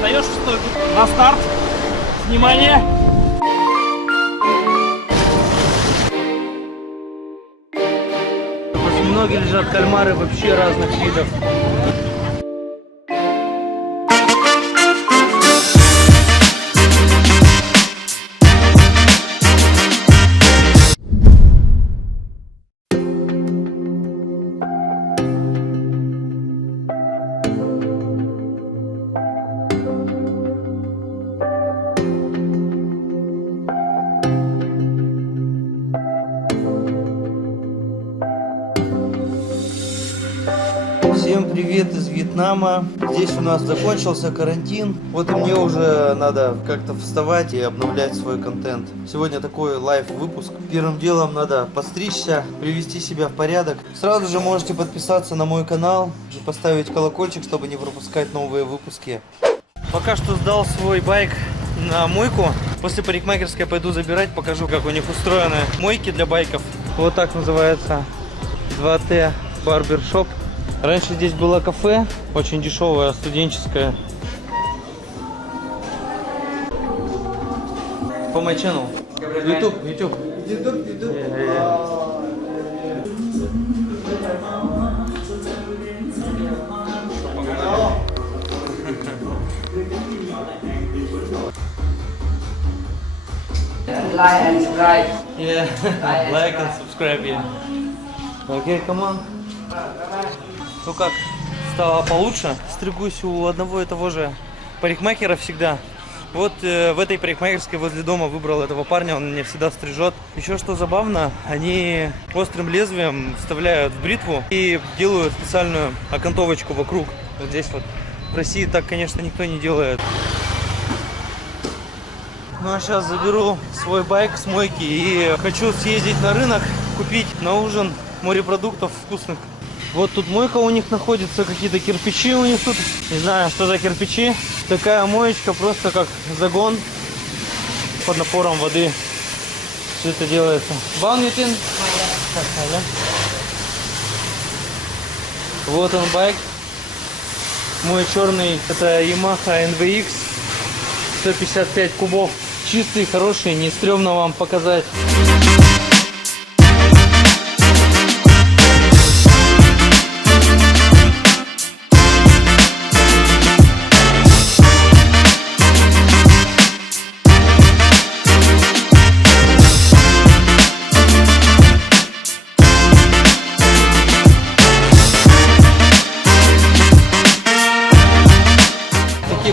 Встаешь в стойку. На старт. Внимание. Ноги лежат кальмары вообще разных видов. Всем привет из Вьетнама. Здесь у нас закончился карантин. Вот и мне уже надо как-то вставать и обновлять свой контент. Сегодня такой лайв-выпуск. Первым делом надо подстричься, привести себя в порядок. Сразу же можете подписаться на мой канал и поставить колокольчик, чтобы не пропускать новые выпуски. Пока что сдал свой байк на мойку. После парикмахерской пойду забирать, покажу, как у них устроены мойки для байков. Вот так называется 2T Barbershop. Раньше здесь было кафе, очень дешевое, студенческое. По my channel. YouTube. Like and subscribe. Yeah, like and subscribe, yeah. Okay, come on. Ну как, стало получше. Стригусь у одного и того же парикмахера всегда. Вот в этой парикмахерской возле дома выбрал этого парня, он меня всегда стрижет. Еще что забавно, они острым лезвием вставляют в бритву и делают специальную окантовочку вокруг. Вот здесь вот. В России так, конечно, никто не делает. Ну а сейчас заберу свой байк с мойки и хочу съездить на рынок, купить на ужин морепродуктов вкусных. Вот тут мойка у них находится, какие-то кирпичи у них тут. Не знаю, что за кирпичи. Такая моечка, просто как загон под напором воды. Все это делается. Баунитин. Вот он байк. Мой черный, это Yamaha NVX. 155 кубов. Чистый, хороший, не стрёмно вам показать.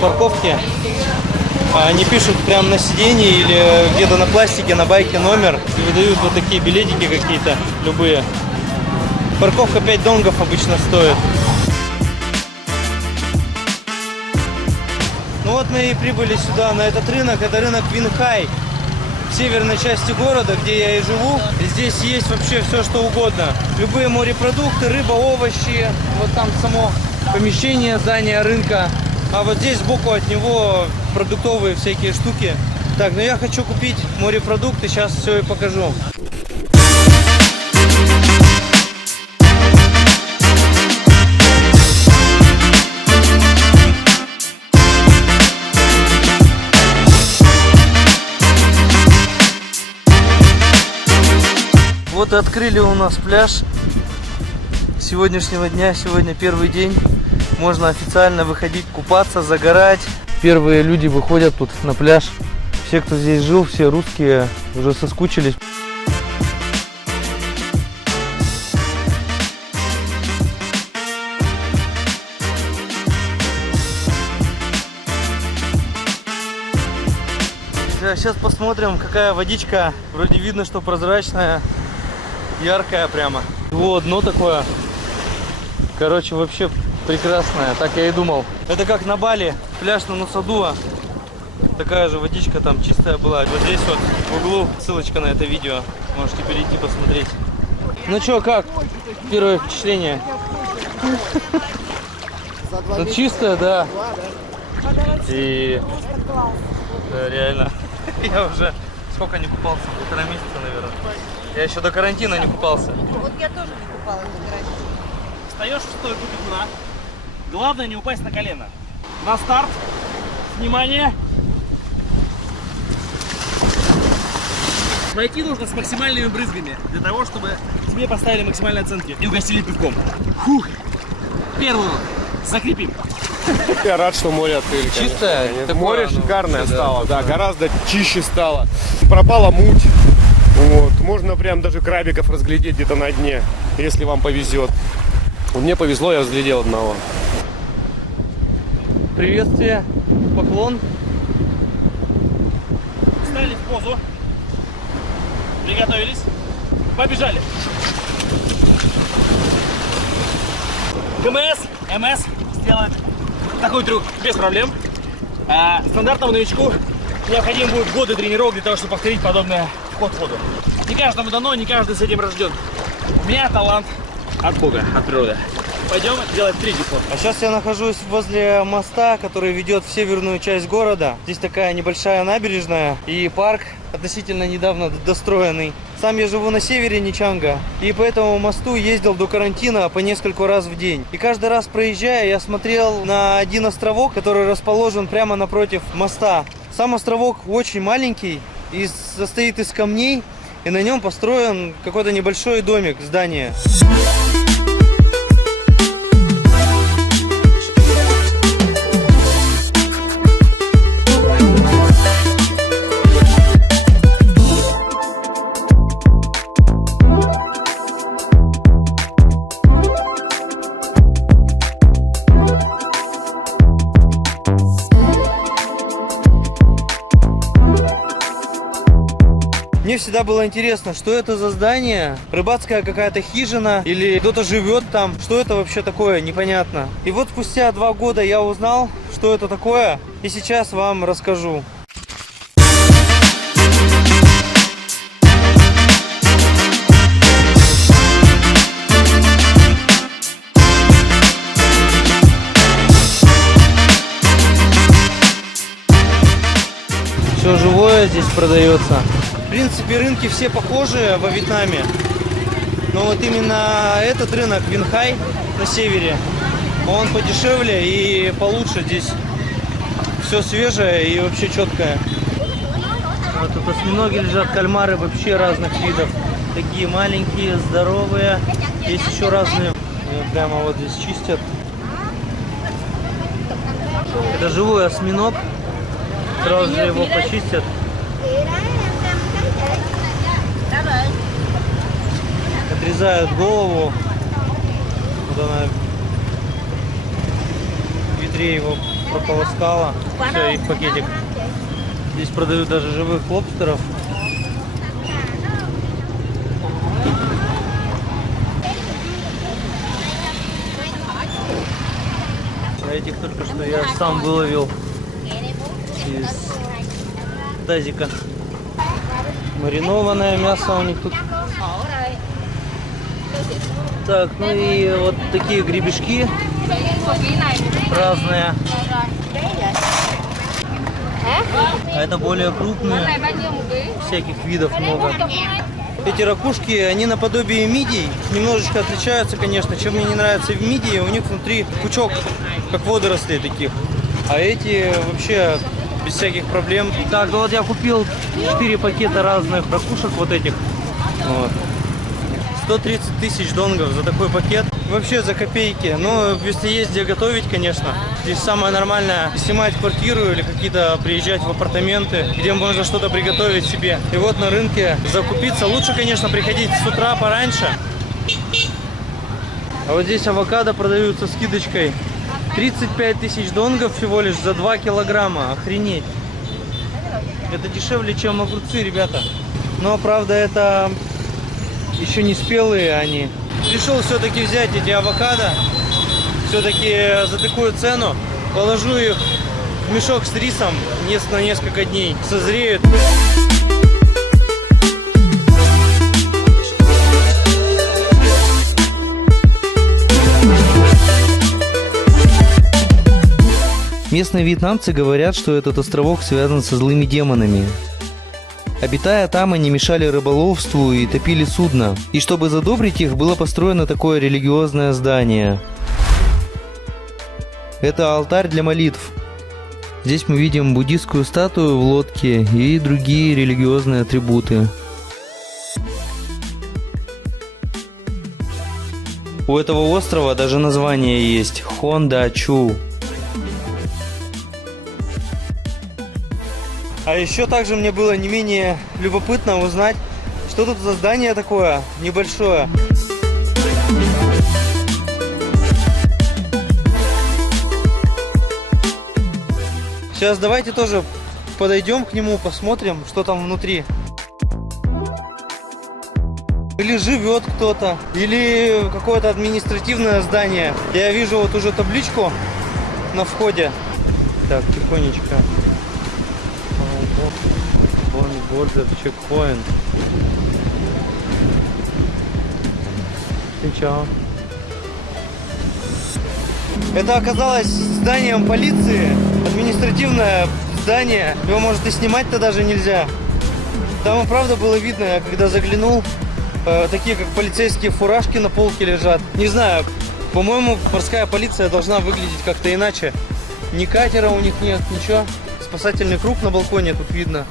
Парковки, они пишут прямо на сиденье или где-то на пластике, на байке номер и выдают вот такие билетики какие-то, любые. Парковка 5 донгов обычно стоит. Ну вот мы и прибыли сюда, на этот рынок. Это рынок Винхай, в северной части города, где я и живу. И здесь есть вообще все, что угодно. Любые морепродукты, рыба, овощи. Вот там само помещение, здание рынка. А вот здесь сбоку от него продуктовые всякие штуки. Так, ну я хочу купить морепродукты, сейчас все и покажу. Вот и открыли у нас пляж сегодняшнего дня, сегодня первый день. Можно официально выходить купаться, загорать. Первые люди выходят тут на пляж. Все, кто здесь жил, все русские, уже соскучились. Сейчас посмотрим, какая водичка. Вроде видно, что прозрачная, яркая прямо. Вот дно такое. Короче, вообще прекрасная, так я и думал. Это как на Бали, пляж на Нусадуа. Такая же водичка там чистая была. Вот здесь вот в углу ссылочка на это видео. Можете перейти посмотреть. Ну чё, как? Первое впечатление? Ну чистая, да. И да, реально. Я уже сколько не купался? 1,5 месяца, наверное. Я еще до карантина не купался. Вот я тоже не купалась до карантина. Встаешь в стойку бегуна. Главное не упасть на колено. На старт. Внимание! Пройти нужно с максимальными брызгами, для того, чтобы тебе поставили максимальные оценки и угостили пивком. Фух! Первую закрепим. Я рад, что море открыли. Чистое? Конечно. Море шикарное да, стало, да, гораздо чище стало. Пропала муть. Вот. Можно прям даже крабиков разглядеть где-то на дне, если вам повезет. Мне повезло, я разглядел одного. Приветствие, поклон. Встали в позу. Приготовились. Побежали. КМС, МС сделает такой трюк без проблем. Стандартному новичку необходимо будет годы тренировок для того, чтобы повторить подобный вход в воду. Не каждому дано, не каждый с этим рожден. У меня талант от Бога, от природы. Пойдем делать третий ход. А сейчас я нахожусь возле моста, который ведет в северную часть города. Здесь такая небольшая набережная и парк относительно недавно достроенный. Сам я живу на севере Ничанга, и по этому мосту ездил до карантина по несколько раз в день. И каждый раз проезжая, я смотрел на один островок, который расположен прямо напротив моста. Сам островок очень маленький и состоит из камней, и на нем построен какой-то небольшой домик, здание. Мне всегда было интересно, что это за здание, рыбацкая какая-то хижина или кто-то живет там, что это вообще такое, непонятно. И вот спустя 2 года я узнал, что это такое, и сейчас вам расскажу. Все живое здесь продается. В принципе, рынки все похожи во Вьетнаме, но вот именно этот рынок Винхай на севере, он подешевле и получше. Здесь все свежее и вообще четкое. Вот тут осьминоги лежат, кальмары вообще разных видов, такие маленькие, здоровые, есть еще разные, прямо вот здесь чистят. Это живой осьминог, сразу же его почистят. Отрезают голову, вот она в ведре его прополоскала, все, и в пакетик. Здесь продают даже живых лобстеров. А этих только что я сам выловил из тазика. Маринованное мясо у них тут. Так, ну и вот такие гребешки разные. А это более крупные, всяких видов много. Эти ракушки, они наподобие мидий, немножечко отличаются, конечно. Чем мне не нравится в мидии, у них внутри пучок, как водорослей таких. А эти вообще без всяких проблем. Так, ну вот я купил 4 пакета разных ракушек вот этих. Вот. 130 тысяч донгов за такой пакет. Вообще за копейки. Но если есть где готовить, конечно. Здесь самое нормальное снимать квартиру или какие-то приезжать в апартаменты, где можно что-то приготовить себе. И вот на рынке закупиться. Лучше, конечно, приходить с утра пораньше. А вот здесь авокадо продаются скидочкой. 35 тысяч донгов всего лишь за 2 килограмма. Охренеть. Это дешевле, чем огурцы, ребята. Но, правда, это еще не спелые они. Решил все-таки взять эти авокадо. Все-таки за такую цену. Положу их в мешок с рисом на несколько дней. Созреют. Местные вьетнамцы говорят, что этот островок связан со злыми демонами. Обитая там, они мешали рыболовству и топили судна. И чтобы задобрить их, было построено такое религиозное здание. Это алтарь для молитв. Здесь мы видим буддийскую статую в лодке и другие религиозные атрибуты. У этого острова даже название есть – Хонда-Чу. А еще также мне было не менее любопытно узнать, что тут за здание такое небольшое. Сейчас давайте тоже подойдем к нему, посмотрим, что там внутри. Или живет кто-то, или какое-то административное здание. Я вижу вот уже табличку на входе. Так, тихонечко. Border checkpoint. Чао. Это оказалось зданием полиции, административное здание. Его, может, и снимать-то даже нельзя. Там и правда было видно, я когда заглянул, такие как полицейские фуражки на полке лежат. Не знаю, по-моему, морская полиция должна выглядеть как-то иначе. Ни катера у них нет, ничего. Спасательный круг на балконе тут видно.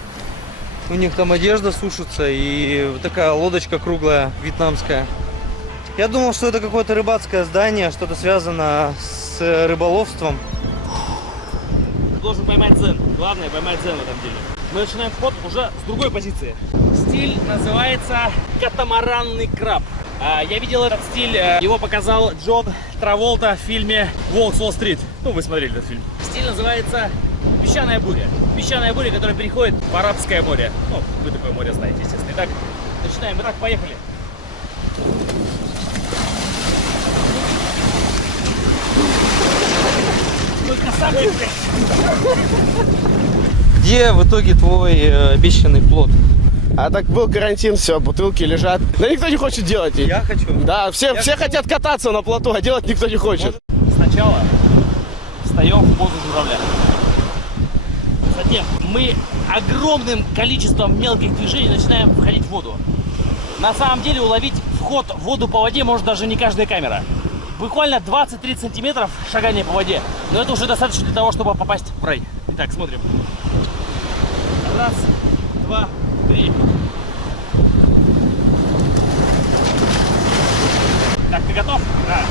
У них там одежда сушится и вот такая лодочка круглая, вьетнамская. Я думал, что это какое-то рыбацкое здание, что-то связано с рыболовством. Ты должен поймать дзен. Главное поймать дзен в этом деле. Мы начинаем вход уже с другой позиции. Стиль называется катамаранный краб. Я видел этот стиль, его показал Джон Траволта в фильме «Волк с Уолл-стрит». Ну, вы смотрели этот фильм. Стиль называется песчаная буря. Песчаная буря, которая переходит в Арабское море. Ну, вы такое море знаете, естественно. Итак, начинаем. Итак, поехали. Только самый... Где в итоге твой обещанный плод? А так был карантин, все, бутылки лежат. Да никто не хочет делать их. Я хочу. Да, все хотят кататься на плоту, а делать никто не хочет. Сначала встаем в позу журавля. Затем мы огромным количеством мелких движений начинаем входить в воду. На самом деле уловить вход в воду по воде может даже не каждая камера. Буквально 20-30 сантиметров шагания по воде. Но это уже достаточно для того, чтобы попасть в рай. Итак, смотрим. Раз, два, три. Так, ты готов? Да.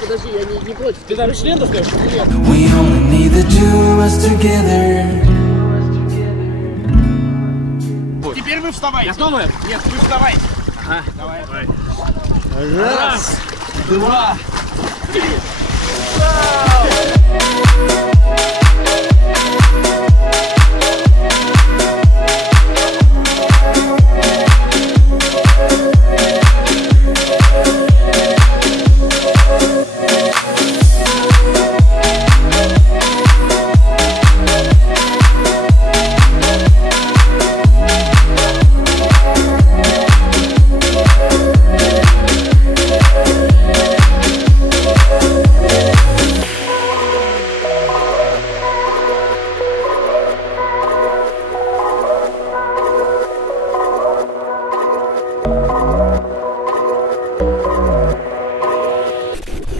Подожди, я не против. Ты там член достаешь? Нет. We only need the two of us together. Теперь вы вставайте. Готовы? Нет, вы вставайте. Ага. Давай. Раз, два, три.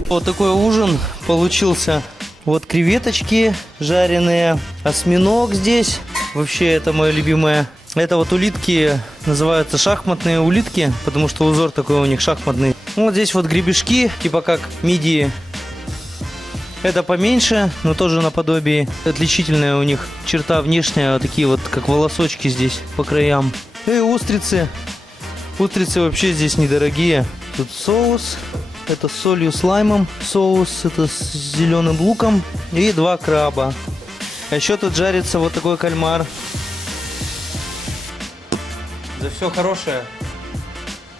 Вот такой ужин получился. Вот креветочки жареные, осьминог здесь. Вообще это мое любимое. Это вот улитки, называются шахматные улитки, потому что узор такой у них шахматный. Вот здесь вот гребешки, типа как мидии. Это поменьше, но тоже наподобие. Отличительная у них черта внешняя, вот такие вот как волосочки здесь по краям. И устрицы. Устрицы вообще здесь недорогие. Тут соус. Это с солью, с лаймом. Соус это с зеленым луком. И 2 краба. А еще тут жарится вот такой кальмар. За все хорошее.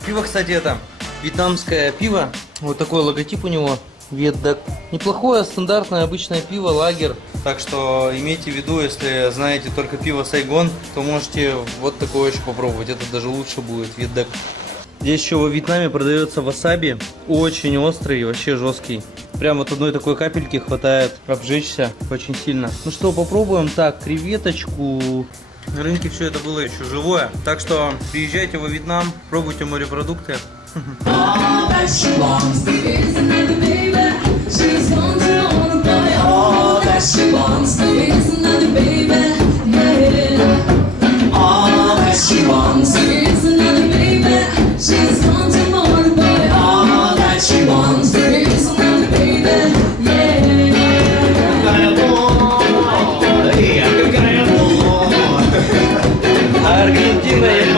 Пиво, кстати, это вьетнамское пиво. Вот такой логотип у него. Вьетдак. Неплохое, стандартное, обычное пиво, лагер. Так что имейте в виду, если знаете только пиво Сайгон, то можете вот такое еще попробовать. Это даже лучше будет. Вьетдак. Здесь еще во Вьетнаме продается васаби. Очень острый, вообще жесткий. Прям вот одной такой капельки хватает обжечься очень сильно. Ну что, попробуем. Так, креветочку. На рынке все это было еще живое. Так что приезжайте во Вьетнам, пробуйте морепродукты. All that she wants is another baby. She's gone to own a boy. All that she wants is another baby. Yeah. All that she wants is another baby. She's gone to own a boy. All that she wants is another baby. Yeah. Аргентина и